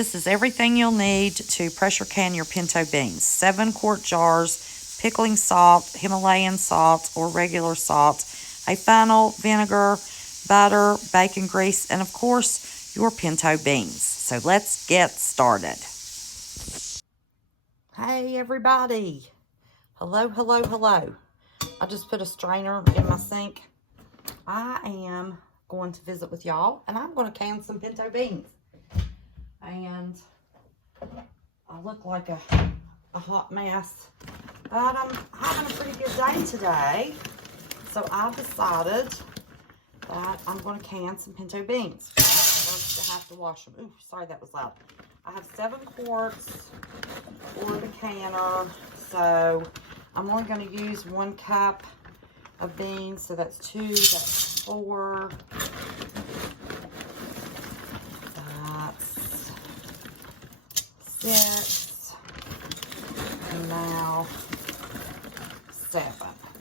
This is everything you'll need to pressure can your pinto beans. 7-quart jars, pickling salt, Himalayan salt or regular salt, a funnel, vinegar, butter, bacon grease, and of course, your pinto beans. So let's get started. Hey everybody. Hello, hello, hello. I just put a strainer in my sink. I am going to visit with y'all, and I'm going to can some pinto beans. And I look like a hot mess, but I'm having a pretty good day today. So I've decided that I'm going to can some pinto beans. First, I have to wash them. Ooh, sorry, that was loud. I have 7 quarts for the canner, so I'm only going to use 1 cup of beans. So that's 2, that's 4. That's 6, and now 7.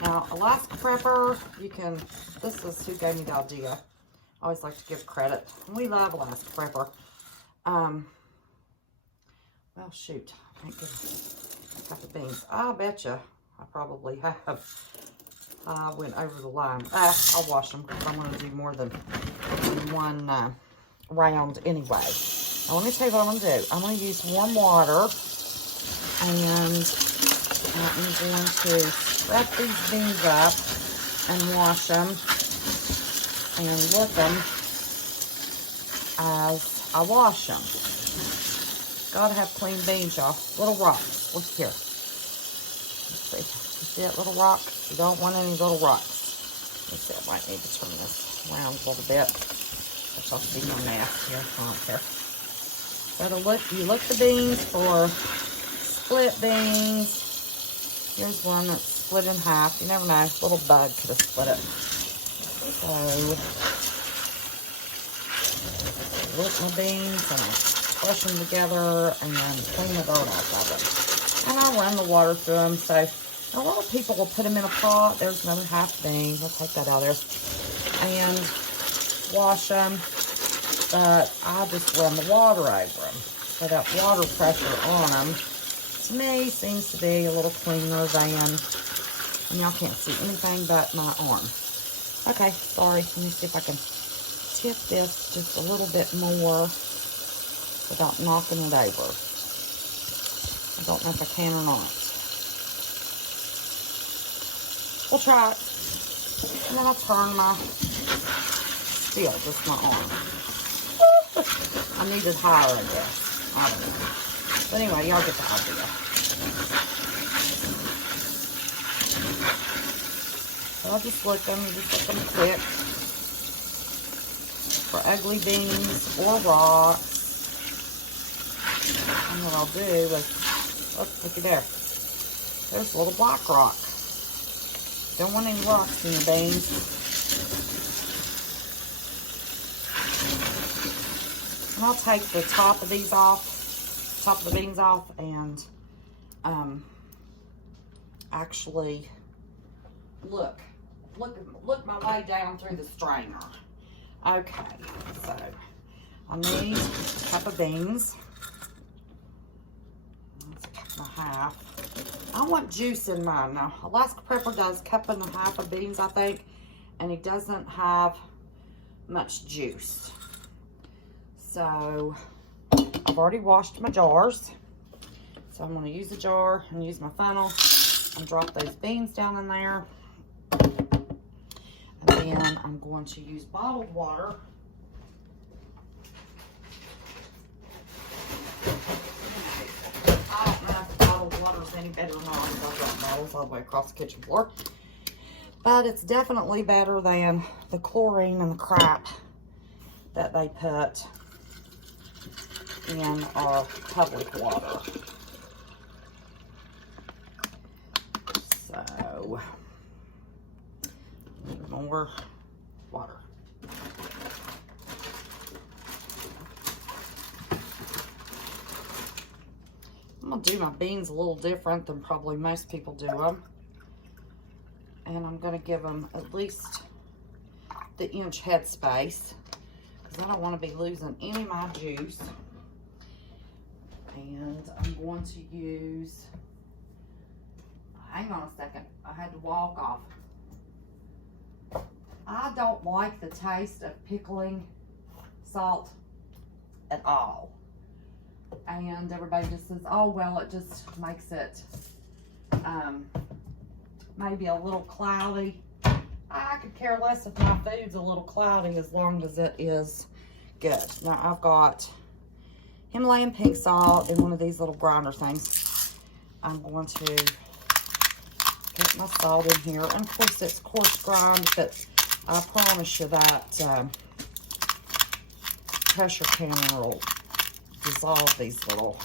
Now, Alaska Prepper, you can, this is who gave me the idea. I always like to give credit. We love Alaska Prepper. Well, shoot, I can't get a cup of beans. I betcha I probably have. I went over the line. I'll wash them because I'm going to do more than one round anyway. Now, let me tell you what I'm going to do. I'm going to use warm water, and I'm going to wrap these beans up and wash them and lick them as I wash them. Gotta have clean beans, y'all. Little rocks. Look here. Let's see. You see that little rock? You don't want any little rocks. Let's see. I might need to turn this around a little bit. I'll see my math here. I don't care. You look the beans for split beans. Here's one that's split in half. You never know. A little bug could have split it. So, look my beans and brush them together and then clean the dirt off of them. And I'll run the water through them. So, a lot of people will put them in a pot. There's another half bean. I'll take that out of there. And wash them. But I just run the water over them. So that water pressure on them, to me, seems to be a little cleaner than, and y'all can't see anything but my arm. Okay, sorry. Let me see if I can tip this just a little bit more without knocking it over. I don't know if I can or not. We'll try it. And then I'll turn my, still just my arm. I needed higher in this. I don't know. But anyway, y'all get the idea. So I'll just lick them. Just lick them quick. For ugly beans or rocks. And what I'll do is, looky there. There's a little black rock. Don't want any rocks in your beans. And I'll take the top of these off, top of the beans off, and actually look my way down through the strainer. Okay, so I need a cup of beans. That's a cup and a half. I want juice in mine. Now, Alaska Prepper does 1.5 cups of beans, I think, and he doesn't have much juice. So, I've already washed my jars. So, I'm going to use the jar and use my funnel and drop those beans down in there. And then I'm going to use bottled water. I don't know if bottled water is any better or not. I've got bottles all the way across the kitchen floor. But it's definitely better than the chlorine and the crap that they put in our public water. So, need more water. I'm going to do my beans a little different than probably most people do them. And I'm going to give them at least the inch head space, because I don't want to be losing any of my juice. And I'm going to use, hang on a second, I had to walk off. I don't like the taste of pickling salt at all. And everybody just says, oh, well, it just makes it maybe a little cloudy. I could care less if my food's a little cloudy as long as it is good. Now, I've got Himalayan pink salt in one of these little grinder things. I'm going to get my salt in here. And of course, it's coarse grind, but I promise you that pressure canner will dissolve these little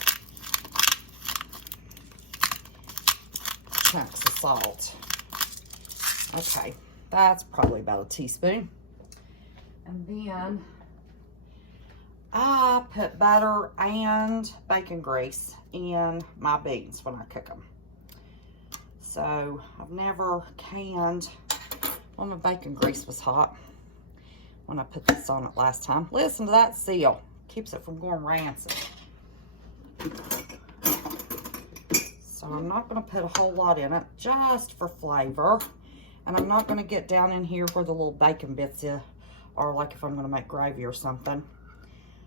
chunks of salt. Okay, that's probably about a teaspoon. And then I put butter and bacon grease in my beans when I cook them. So I've never canned, well, my bacon grease was hot when I put this on it last time. Listen to that seal. Keeps it from going rancid. So I'm not going to put a whole lot in it, just for flavor. And I'm not going to get down in here where the little bacon bits are, like if I'm going to make gravy or something.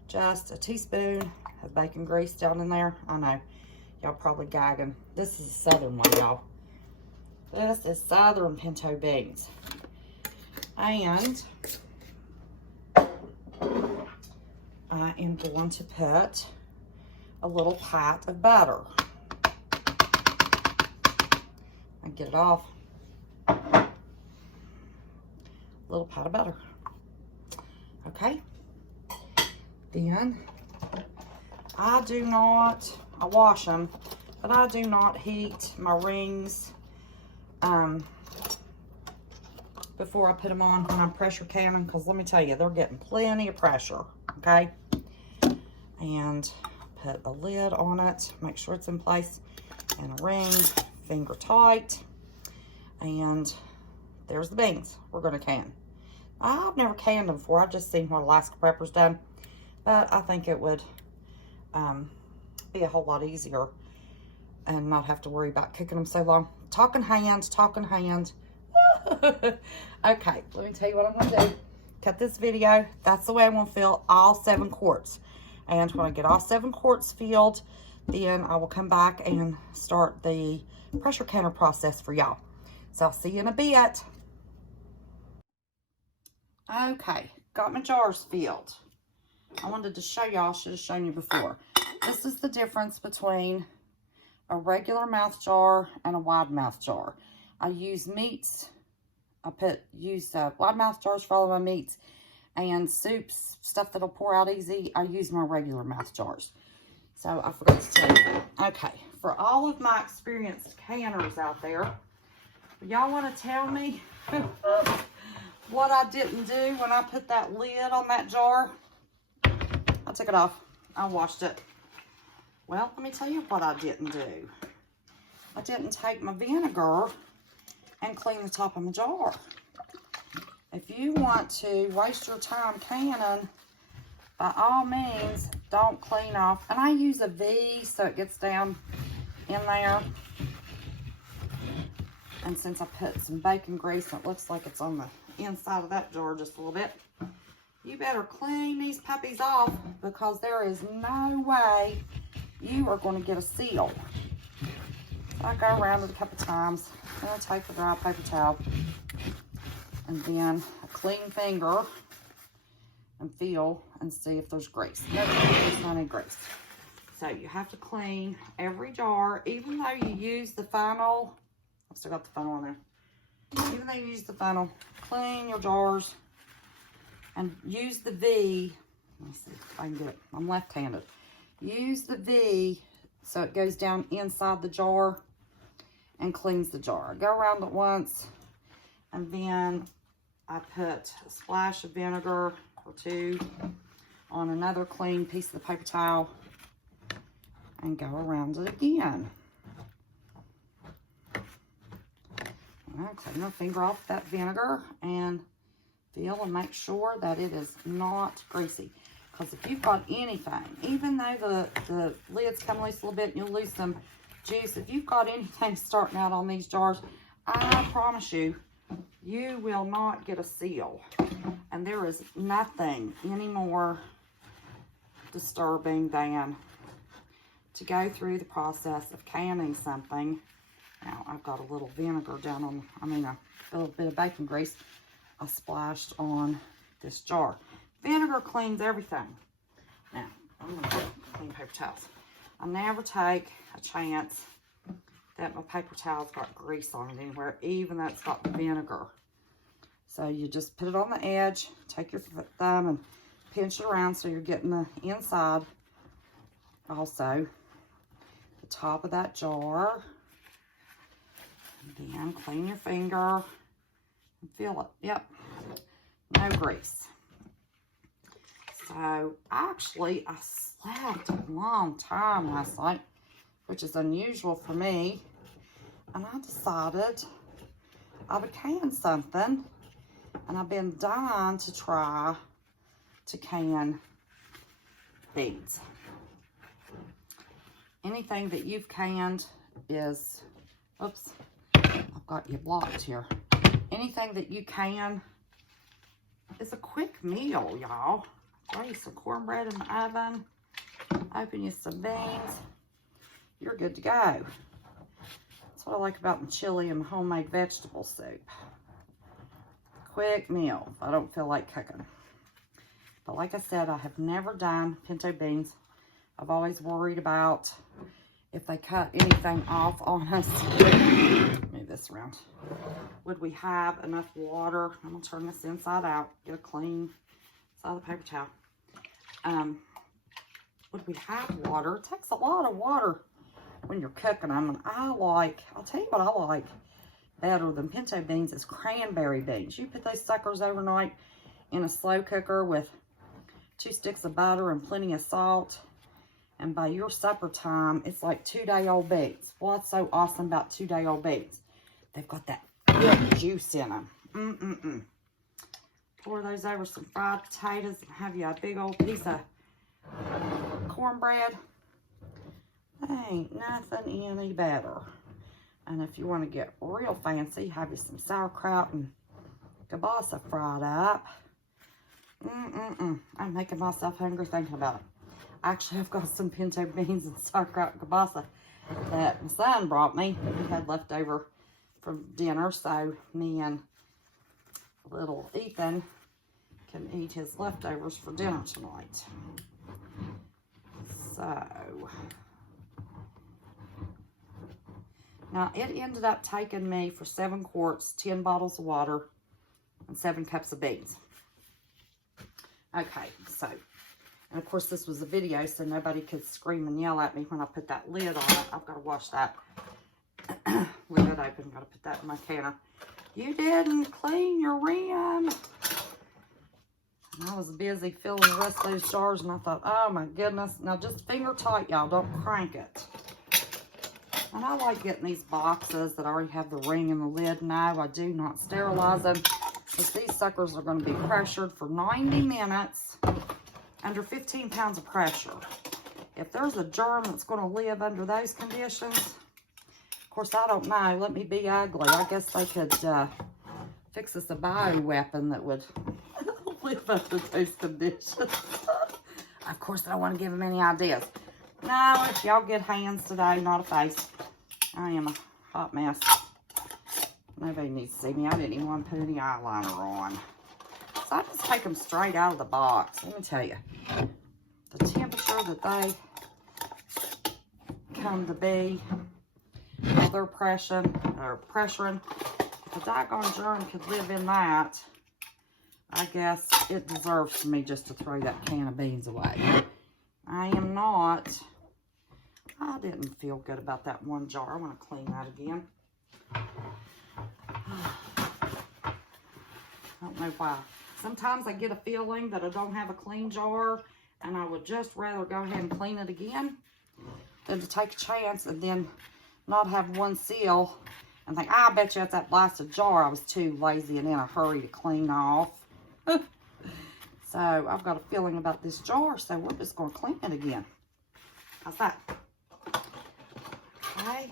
Just a teaspoon of bacon grease down in there. I know, y'all probably gagging. This is a southern one, y'all. This is southern pinto beans. And I am going to put a little pat of butter. And get it off. Little pat of butter. Okay. Then I wash them, but I do not heat my rings before I put them on when I'm pressure canning, because let me tell you, they're getting plenty of pressure. Okay. And put a lid on it, make sure it's in place, and a ring, finger tight. And there's the beans we're going to can. I've never canned them before. I've just seen what Alaska Prepper's done. But I think it would be a whole lot easier and not have to worry about cooking them so long. Talking hand. Okay, let me tell you what I'm going to do. Cut this video. That's the way I'm going to fill all 7 quarts. And when I get all 7 quarts filled, then I will come back and start the pressure canner process for y'all. So I'll see you in a bit. Okay, got my jars filled. I wanted to show y'all, should have shown you before. This is the difference between a regular mouth jar and a wide mouth jar. I use meats. I use wide mouth jars for all of my meats, and soups, stuff that'll pour out easy. I use my regular mouth jars. So I forgot to tell you. Okay, for all of my experienced canners out there, y'all want to tell me what I didn't do when I put that lid on that jar? I took it off. I washed it. Well, let me tell you what I didn't do. I didn't take my vinegar and clean the top of my jar. If you want to waste your time canning, by all means, don't clean off. And I use a V so it gets down in there. And since I put some bacon grease, it looks like it's on the inside of that jar just a little bit. You better clean these puppies off, because there is no way you are going to get a seal. I go around it a couple times. Then I take the dry paper towel and then a clean finger and feel and see if there's grease. Nope, there's not any grease. So you have to clean every jar, even though you use the funnel. I've still got the funnel on there. Even though you use the funnel, clean your jars and use the V. Let me see if I can get it. I'm left-handed. Use the V so it goes down inside the jar and cleans the jar. Go around it once, and then I put a splash of vinegar or 2 on another clean piece of the paper towel and go around it again. I'll clean my finger off that vinegar and feel and make sure that it is not greasy. Because if you've got anything, even though the lids come loose a little bit and you'll lose some juice, if you've got anything starting out on these jars, I promise you, you will not get a seal. And there is nothing any more disturbing than to go through the process of canning something. Now, I've got a little vinegar down on, a little bit of bacon grease I splashed on this jar. Vinegar cleans everything. Now, I'm going to clean paper towels. I never take a chance that my paper towel's got grease on it anywhere, even though it's got the vinegar. So you just put it on the edge, take your thumb and pinch it around so you're getting the inside. Also, the top of that jar. And then clean your finger and feel it. Yep, no grease. So actually, I slept a long time last night, which is unusual for me. And I decided I would can something. And I've been dying to try to can beans. Anything that you've canned is, oops, I've got you blocked here. Anything that you can is a quick meal, y'all. Throw you some cornbread in the oven, open you some beans, you're good to go. That's what I like about my chili and my homemade vegetable soup. Quick meal if I don't feel like cooking. But like I said, I have never done pinto beans. I've always worried about if they cut anything off on us. Move this around. Would we have enough water? I'm going to turn this inside out. Get a clean side of the paper towel. Would we have water? It takes a lot of water when you're cooking them. And I'll tell you what I like better than pinto beans is cranberry beans. You put those suckers overnight in a slow cooker with 2 sticks of butter and plenty of salt. And by your supper time, it's like 2-day-old beans. What's so awesome about 2-day-old beans? They've got that good juice in them. Pour those over some fried potatoes and have you a big old piece of cornbread. Ain't nothing any better. And if you want to get real fancy, have you some sauerkraut and kielbasa fried up. I'm making myself hungry thinking about it. Actually, I've got some pinto beans and sauerkraut and kielbasa that my son brought me. He had leftover from dinner, so me and little Ethan can eat his leftovers for dinner tonight. So, now it ended up taking me for 7 quarts, 10 bottles of water, and 7 cups of beans. Okay, so, and of course this was a video, so nobody could scream and yell at me when I put that lid on it. I've got to wash that lid open. Got to put that in my canner. You didn't clean your rim. And I was busy filling the rest of those jars, and I thought, oh my goodness. Now just finger tight, y'all. Don't crank it. And I like getting these boxes that already have the ring and the lid. No, I do not sterilize them, because these suckers are going to be pressured for 90 minutes under 15 pounds of pressure. If there's a germ that's going to live under those conditions, of course, I don't know. Let me be ugly. I guess they could fix us a bioweapon that would live under those conditions. Of course, I don't want to give them any ideas. No, if y'all get hands today, not a face. I am a hot mess. Nobody needs to see me. I didn't even want to put any eyeliner on. So I just take them straight out of the box. Let me tell you, the temperature that they come to be, while they're pressuring, if a doggone germ could live in that, I guess it deserves for me just to throw that can of beans away. I didn't feel good about that one jar. I want to clean that again. I don't know why. Sometimes I get a feeling that I don't have a clean jar, and I would just rather go ahead and clean it again than to take a chance and then not have one seal and think, I bet you it's that blasted jar I was too lazy and in a hurry to clean off. So I've got a feeling about this jar, so we're just going to clean it again. How's that? Okay.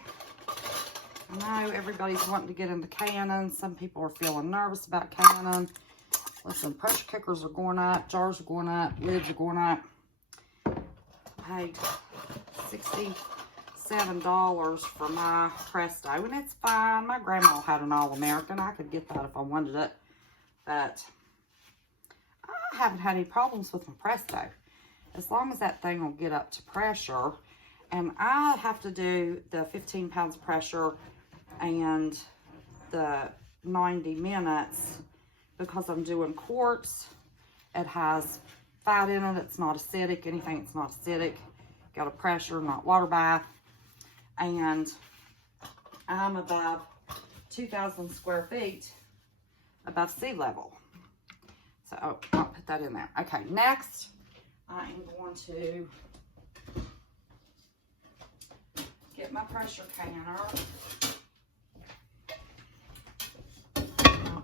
I know everybody's wanting to get into canning. Some people are feeling nervous about canning. Listen, pressure cookers are going up, jars are going up, lids are going up. I paid $67 for my Presto, and it's fine. My grandma had an All-American. I could get that if I wanted it, but I haven't had any problems with my Presto. As long as that thing will get up to pressure, and I have to do the 15 pounds of pressure and the 90 minutes because I'm doing quartz. It has fat in it. It's not acidic. Anything that's not acidic. Got a pressure, not water bath. And I'm above 2,000 square feet above sea level. So I'll put that in there. Okay, next I am going to get my pressure canner.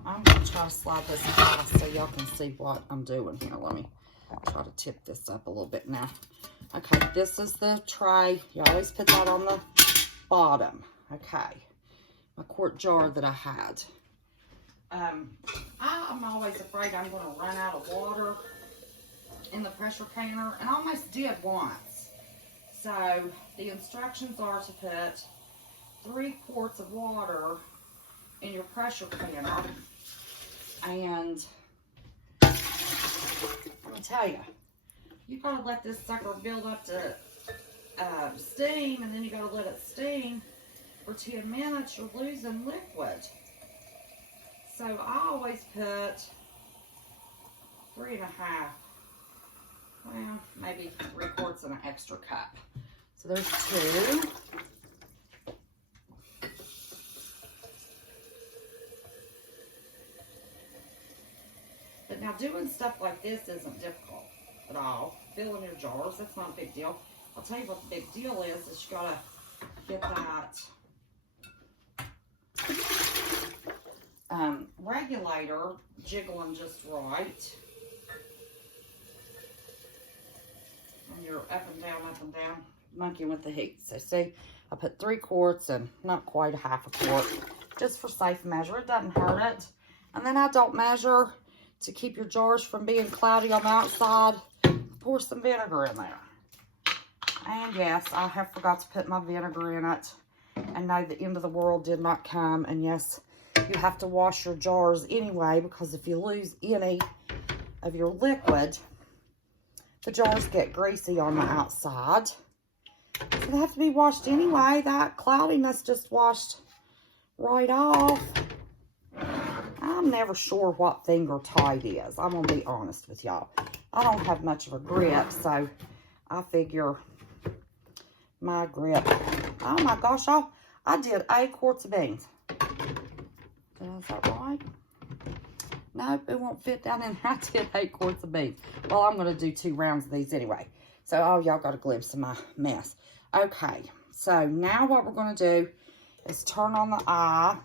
I'm going to try to slide this across so y'all can see what I'm doing here. Let me try to tip this up a little bit now. Okay, this is the tray. You always put that on the bottom. Okay, my quart jar that I had. I'm always afraid I'm going to run out of water in the pressure canner, and I almost did once. So the instructions are to put 3 quarts of water in your pressure canner, and let me tell you, you've got to let this sucker build up to steam, and then you got to let it steam for 10 minutes. You're losing liquid. So I always put 3.5, well, maybe 3 quarts in an extra cup. So there's 2. But now doing stuff like this isn't difficult at all. Filling your jars, that's not a big deal. I'll tell you what the big deal is you gotta get that regulator jiggling just right. And you're up and down, monkeying with the heat. So see, I put 3 quarts and not quite a half a quart, just for safe measure. It doesn't hurt it. And then I don't measure to keep your jars from being cloudy on the outside. Pour some vinegar in there. And yes, I have forgot to put my vinegar in it. And no, the end of the world did not come. And yes, you have to wash your jars anyway, because if you lose any of your liquid, the jars get greasy on the outside. So they have to be washed anyway. That cloudiness just washed right off. I'm never sure what finger tight is. I'm going to be honest with y'all. I don't have much of a grip, so I figure my grip. Oh my gosh, I did 8 quarts of beans. Is that right? Nope, it won't fit down in there. I did 8 quarts of beans. Well, I'm going to do 2 rounds of these anyway. So, oh, y'all got a glimpse of my mess. Okay, so now what we're going to do is turn on the eye.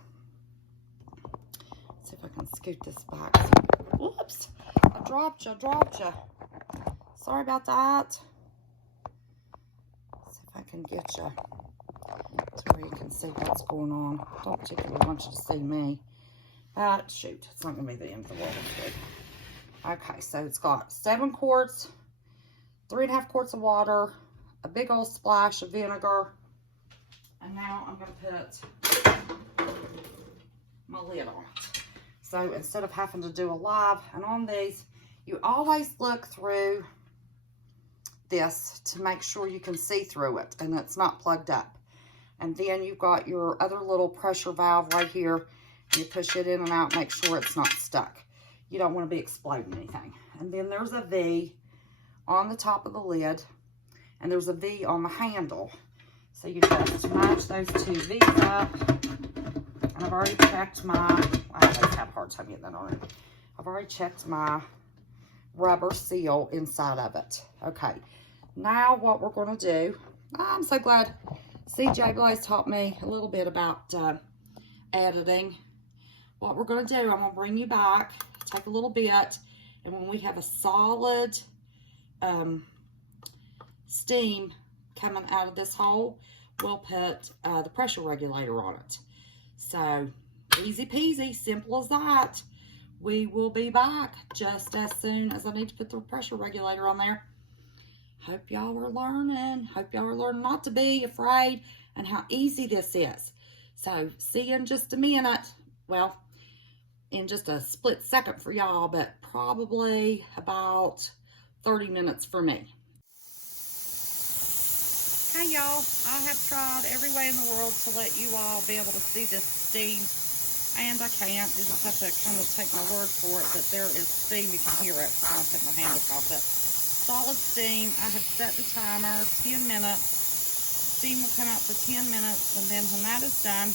Let's see if I can scoot this back. Whoops, I dropped you. Sorry about that. See if I can get you to where you can see what's going on. Don't particularly want you to see me. Shoot, it's not going to be the end of the world. Okay, so it's got 7 quarts, 3.5 quarts of water, a big old splash of vinegar, and now I'm going to put my lid on it. So instead of having to do a live, and on these, you always look through this to make sure you can see through it and it's not plugged up. And then you've got your other little pressure valve right here. You push it in and out, make sure it's not stuck. You don't want to be exploding anything. And then there's a V on the top of the lid, and there's a V on the handle. So you just match those 2 V's up. And I've already checked my, I always have a hard time getting that on. I've already checked my rubber seal inside of it. Okay, now what we're going to do, I'm so glad CJ Blaze taught me a little bit about editing. What we're going to do, I'm going to bring you back, take a little bit, And when we have a solid steam coming out of this hole, we'll put the pressure regulator on it. So easy peasy, simple as that. We will be back just as soon as I need to put the pressure regulator on there. Hope y'all are learning. Hope y'all are learning not to be afraid and how easy this is. So see you in just a minute. Well, in just a split second for y'all, but probably about 30 minutes for me. Hey y'all, I have tried every way in the world to let you all be able to see this steam, and I can't. You just have to kind of take my word for it, but there is steam. You can hear it. I'm going to take my hand across it. Solid steam. I have set the timer 10 minutes. Steam will come out for 10 minutes, and then when that is done,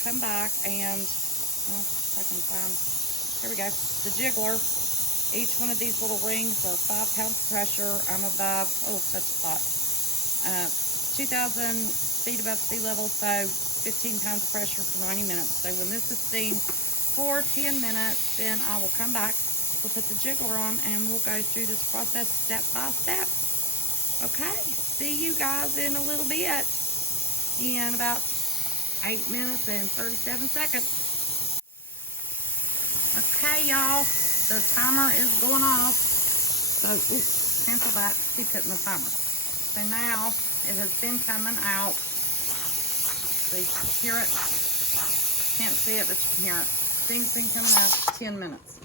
come back and, well, if I can find, here we go, the jiggler. Each one of these little rings are 5 pounds of pressure. I'm above, oh, that's hot, 2,000 feet above sea level, so 15 pounds of pressure for 90 minutes. So when this is steamed for 10 minutes, then I will come back, we'll put the jiggler on, and we'll go through this process step by step. Okay, see you guys in a little bit, in about 8 minutes and 37 seconds. Okay, y'all, the timer is going off. So, oops, cancel that, keep hitting the timer. So now, it has been coming out. So you can hear it. Can't see it, but you can hear it. Steam's been coming out 10 minutes.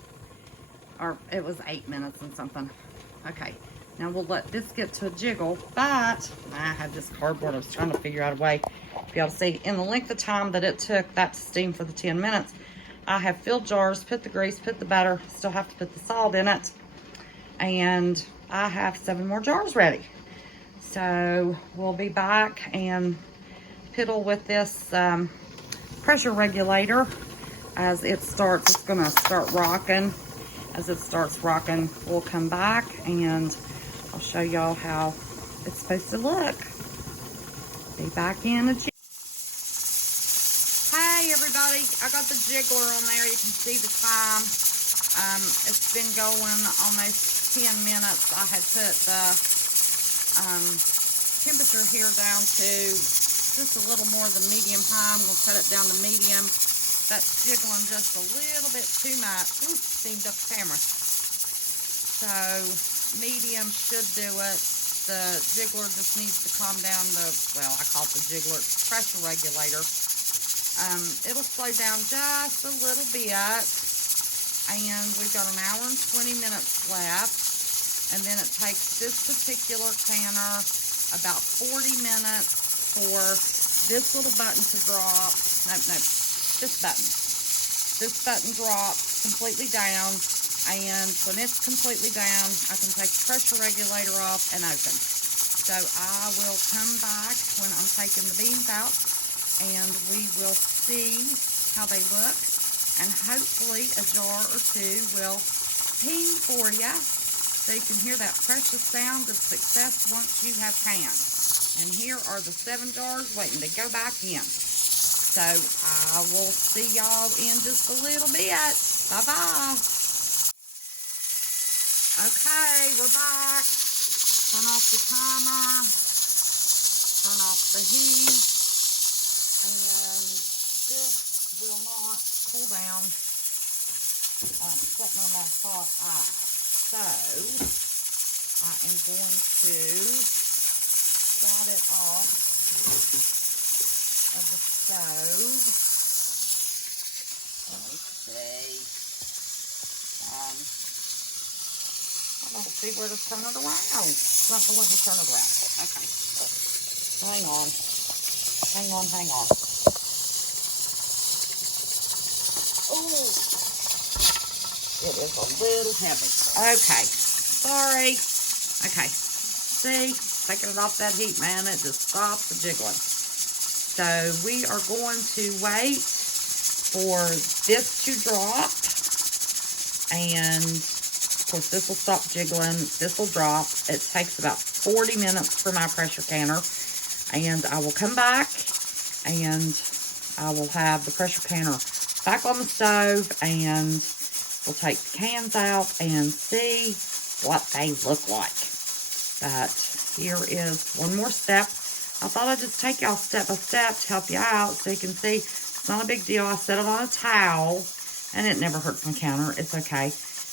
Or it was 8 minutes and something. Okay, now we'll let this get to a jiggle, but I had this cardboard. I was trying to figure out a way to be able to see. In the length of time that it took that to steam for the 10 minutes, I have filled jars, put the grease, put the butter, still have to put the salt in it, and I have 7 more jars ready. So we'll be back and piddle with this pressure regulator as it starts. It's gonna start rocking. As it starts rocking, we'll come back and I'll show y'all how it's supposed to look. Be back in a jiggler. Hey everybody, I got the jiggler on there. You can see the time. It's been going almost 10 minutes. I had put the temperature here down to just a little more than medium high. I'm going to cut it down to medium. That's jiggling just a little bit too much. Ooh, steamed up the camera. So medium should do it. The jiggler just needs to calm down the, well, I call it the jiggler, pressure regulator. It'll slow down just a little bit, and we've got an hour and 20 minutes left, and then it takes this particular canner about 40 minutes for this little button to drop. No, this button drops completely down, and when it's completely down, I can take the pressure regulator off and open. So I will come back when I'm taking the beans out, and we will see how they look, and hopefully a jar or two will ping for you so you can hear that precious sound of success once you have canned. And here are the 7 jars waiting to go back in. So I will see y'all in just a little bit. Bye-bye. Okay, we're back. Turn off the timer. Turn off the heat. And this will not cool down. I'm setting on that hot eye. So I am going to slide it off of the stove. Let me see. I don't see where to turn it around. It's not the way to turn it around. Okay. Hang on. Hang on. Oh, it is a little heavy. Okay, sorry. Okay, see, taking it off that heat, man, it just stops the jiggling. So we are going to wait for this to drop, and of course this will stop jiggling, this will drop. It takes about 40 minutes for my pressure canner, and I will come back and I will have the pressure canner back on the stove, and we'll take the cans out and see what they look like. But here is one more step. I thought I'd just take y'all step by step to help you out so you can see it's not a big deal. I set it on a towel and it never hurts my counter. It's okay.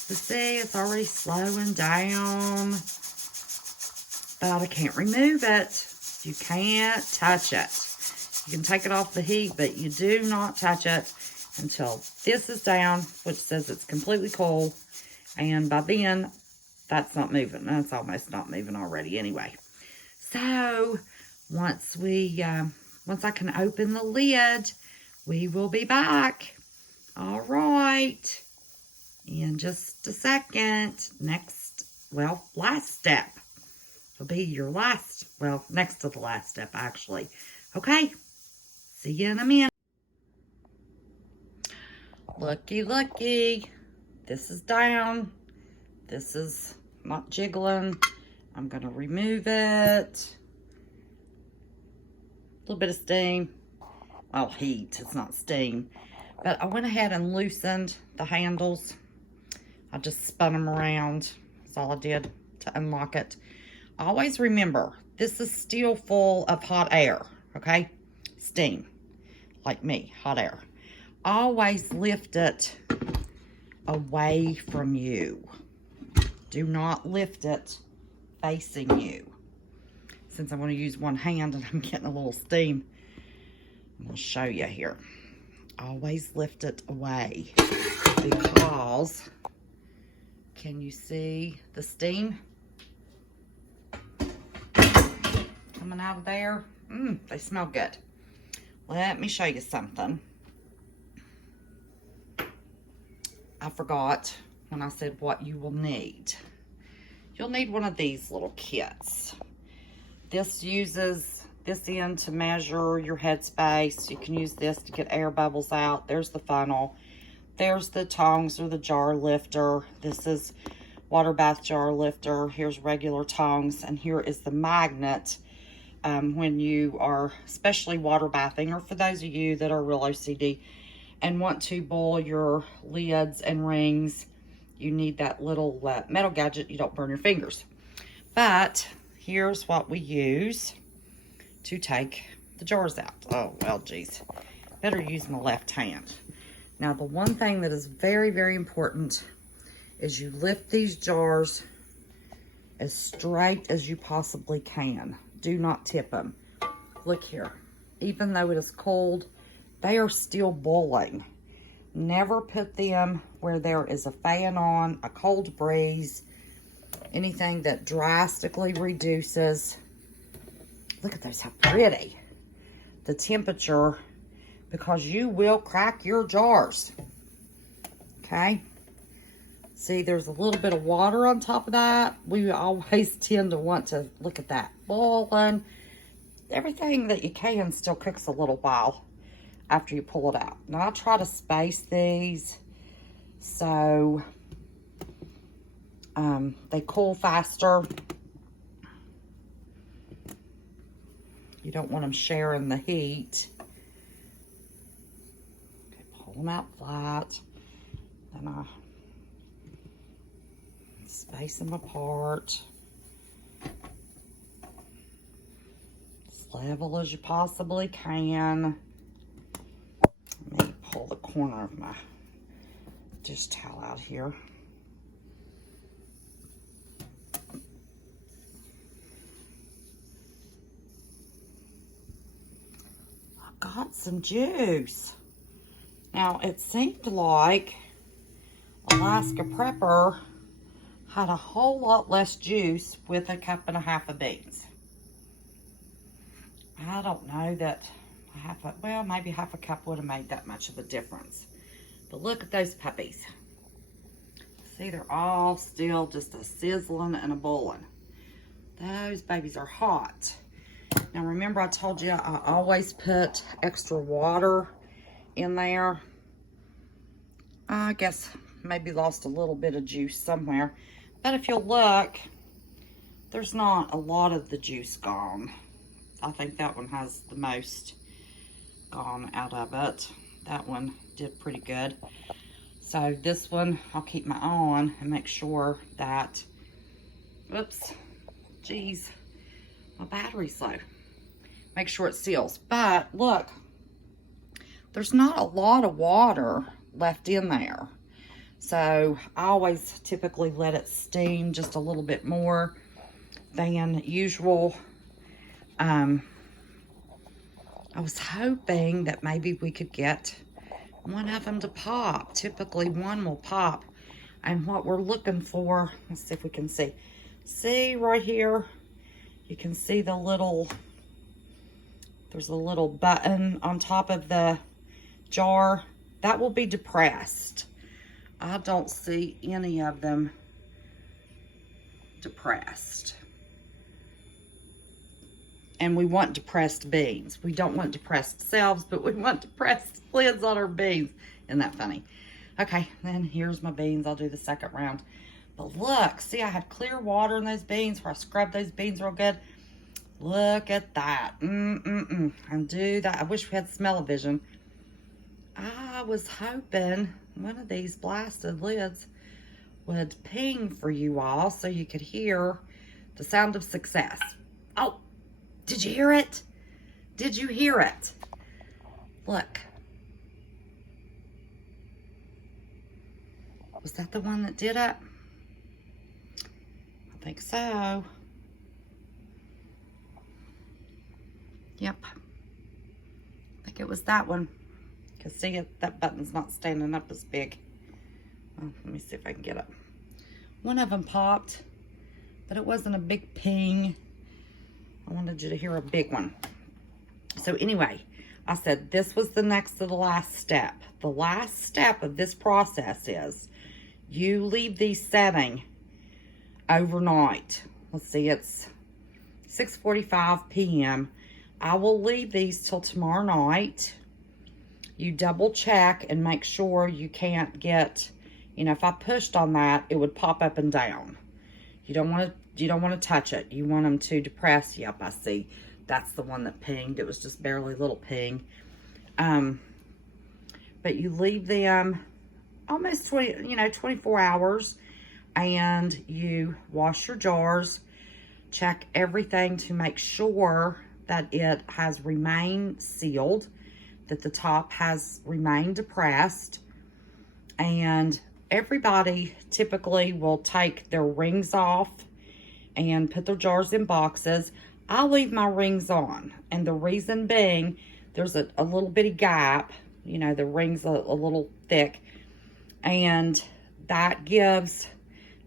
But see, it's already slowing down. But I can't remove it. You can't touch it. You can take it off the heat, but you do not touch it until this is down, which says it's completely cool. And by then, that's not moving. That's almost not moving already anyway. So, once I can open the lid, we will be back. All right. In just a second. Last step. It'll be your last, next to the last step, actually. Okay. See you in a minute. Looky, looky. This is down. This is not jiggling. I'm going to remove it. A little bit of steam. Well, heat. It's not steam. But I went ahead and loosened the handles. I just spun them around. That's all I did to unlock it. Always remember, this is still full of hot air, okay? Steam, like me, hot air. Always lift it away from you. Do not lift it facing you. Since I'm going to use one hand and I'm getting a little steam, I'm going to show you here. Always lift it away because, can you see the steam coming out of there? They smell good. Let me show you something. I forgot when I said what you will need. You'll need one of these little kits. This uses this end to measure your headspace. You can use this to get air bubbles out. There's the funnel. There's the tongs or the jar lifter. This is water bath jar lifter. Here's regular tongs. And here is the magnet when you are especially water bathing, or for those of you that are real OCD and want to boil your lids and rings, you need that little metal gadget. You don't burn your fingers. But here's what we use to take the jars out. Oh, well, geez. Better use my left hand. Now, the one thing that is very, very important is you lift these jars as straight as you possibly can. Do not tip them. Look here. Even though it is cold, they are still boiling. Never put them where there is a fan on, a cold breeze, anything that drastically reduces. Look at those, how pretty. The temperature, because you will crack your jars. Okay? See, there's a little bit of water on top of that. We always tend to want to look at that boiling. Everything that you can still cooks a little while after you pull it out. Now, I try to space these so they cool faster. You don't want them sharing the heat. Okay, pull them out flat. Then I space them apart. As level as you possibly can. Let me pull the corner of my dish towel out here. I've got some juice. Now, it seemed like Alaska Prepper had a whole lot less juice with 1.5 cups of beans. I don't know that maybe 1/2 cup would have made that much of a difference. But look at those puppies. See, they're all still just a sizzling and a boiling. Those babies are hot. Now, remember I told you I always put extra water in there. I guess maybe lost a little bit of juice somewhere. But if you'll look, there's not a lot of the juice gone. I think that one has the most gone out of it. That one did pretty good. So this one, I'll keep my eye on and make sure that, oops, geez, my battery's low. Make sure it seals. But look, there's not a lot of water left in there. So I always typically let it steam just a little bit more than usual. I was hoping that maybe we could get one of them to pop. Typically one will pop. And what we're looking for, let's see if we can see. See right here, you can see the little, there's a little button on top of the jar. That will be depressed. I don't see any of them depressed. And we want depressed beans. We don't want depressed selves, but we want depressed lids on our beans. Isn't that funny? Okay, then here's my beans. I'll do the second round. But look, see, I had clear water in those beans where I scrubbed those beans real good. Look at that. And do that. I wish we had smell-o-vision. I was hoping one of these blasted lids would ping for you all so you could hear the sound of success. Oh, did you hear it? Did you hear it? Look. Was that the one that did it? I think so. Yep. I think it was that one. Because see, that button's not standing up as big. Well, let me see if I can get it. One of them popped, but it wasn't a big ping. I wanted you to hear a big one. So anyway, I said this was the next to the last step. The last step of this process is you leave these setting overnight. Let's see, it's 6:45 p.m. I will leave these till tomorrow night. You double check and make sure you can't get, you know, if I pushed on that, it would pop up and down. You don't want to touch it. You want them to depress. Yep, I see. That's the one that pinged. It was just barely a little ping. But you leave them almost 24 hours, and you wash your jars, check everything to make sure that it has remained sealed, that the top has remained depressed. And everybody typically will take their rings off and put their jars in boxes. I leave my rings on, and the reason being, there's a little bitty gap, you know, the ring's a little thick, and that gives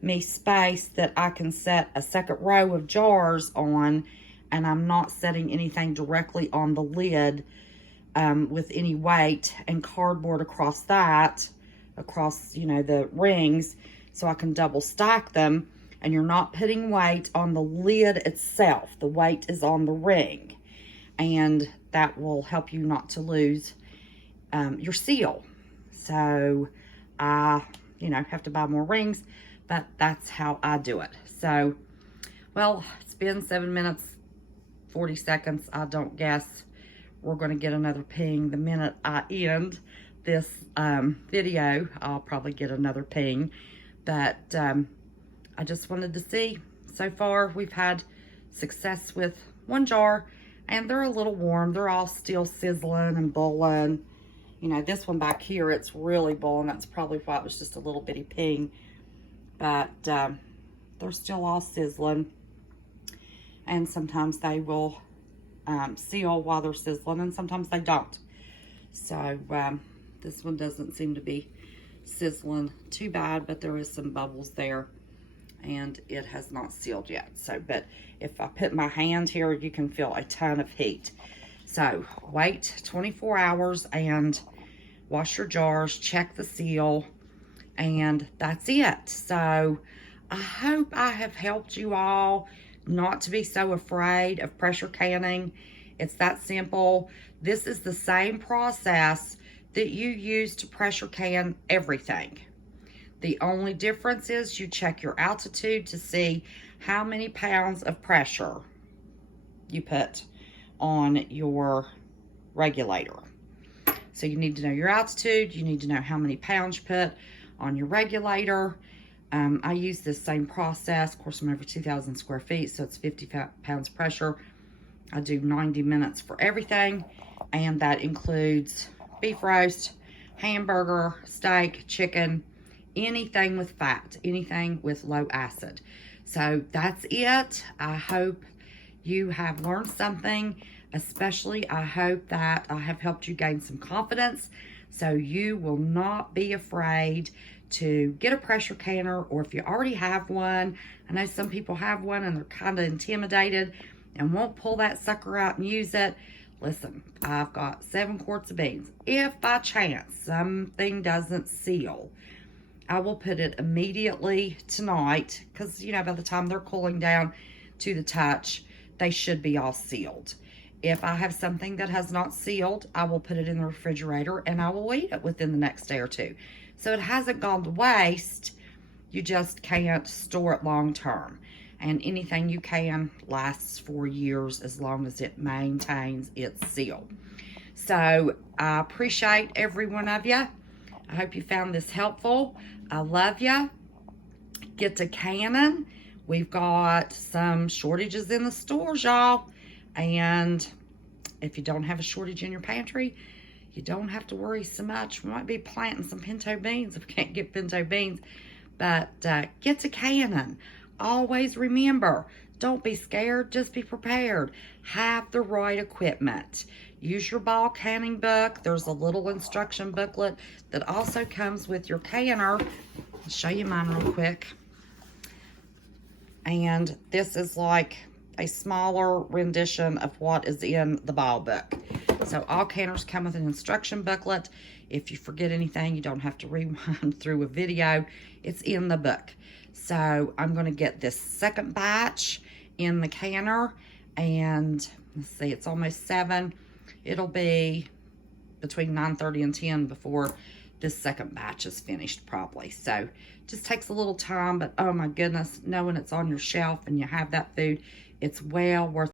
me space that I can set a second row of jars on, and I'm not setting anything directly on the lid with any weight and cardboard across that, you know, the rings, so I can double stack them. And you're not putting weight on the lid itself. The weight is on the ring. And that will help you not to lose your seal. So I, you know, have to buy more rings, but that's how I do it. So, well, it's been 7 minutes, 40 seconds. I don't guess we're going to get another ping the minute I end this video. I'll probably get another ping, but I just wanted to see. So far we've had success with one jar, and they're a little warm. They're all still sizzling and boiling. You know, this one back here, it's really boiling. That's probably why it was just a little bitty ping, but they're still all sizzling. And sometimes they will seal while they're sizzling, and sometimes they don't. So this one doesn't seem to be sizzling too bad, but there is some bubbles there, and it has not sealed yet. So, but if I put my hand here, you can feel a ton of heat. So wait 24 hours and wash your jars, check the seal, and that's it. So I hope I have helped you all not to be so afraid of pressure canning. It's that simple. This is the same process that you use to pressure can everything. The only difference is you check your altitude to see how many pounds of pressure you put on your regulator. So you need to know your altitude. You need to know how many pounds you put on your regulator. I use this same process. Of course, I'm over 2,000 square feet, so it's 50 pounds pressure. I do 90 minutes for everything, and that includes beef roast, hamburger, steak, chicken, anything with fat, anything with low acid. So that's it. I hope you have learned something. Especially, I hope that I have helped you gain some confidence so you will not be afraid to get a pressure canner, or if you already have one. I know some people have one and they're kind of intimidated and won't pull that sucker out and use it. Listen, I've got 7 quarts of beans. If by chance something doesn't seal, I will put it immediately tonight, because, you know, by the time they're cooling down to the touch, they should be all sealed. If I have something that has not sealed, I will put it in the refrigerator and I will eat it within the next day or two. So it hasn't gone to waste. You just can't store it long term. And anything you can lasts for years as long as it maintains its seal. So I appreciate every one of you. I hope you found this helpful. I love you. Get to canning. We've got some shortages in the stores, y'all. And if you don't have a shortage in your pantry, you don't have to worry so much. We might be planting some pinto beans if we can't get pinto beans. But get to canning. Always remember, don't be scared, just be prepared. Have the right equipment. Use your ball canning book. There's a little instruction booklet that also comes with your canner. I'll show you mine real quick. And this is like a smaller rendition of what is in the ball book. So all canners come with an instruction booklet. If you forget anything, you don't have to rewind through a video. It's in the book. So I'm going to get this second batch in the canner, and let's see, it's almost 7. It'll be between 9:30 and 10 before this second batch is finished probably. So it just takes a little time, but oh my goodness, knowing it's on your shelf and you have that food, it's well worth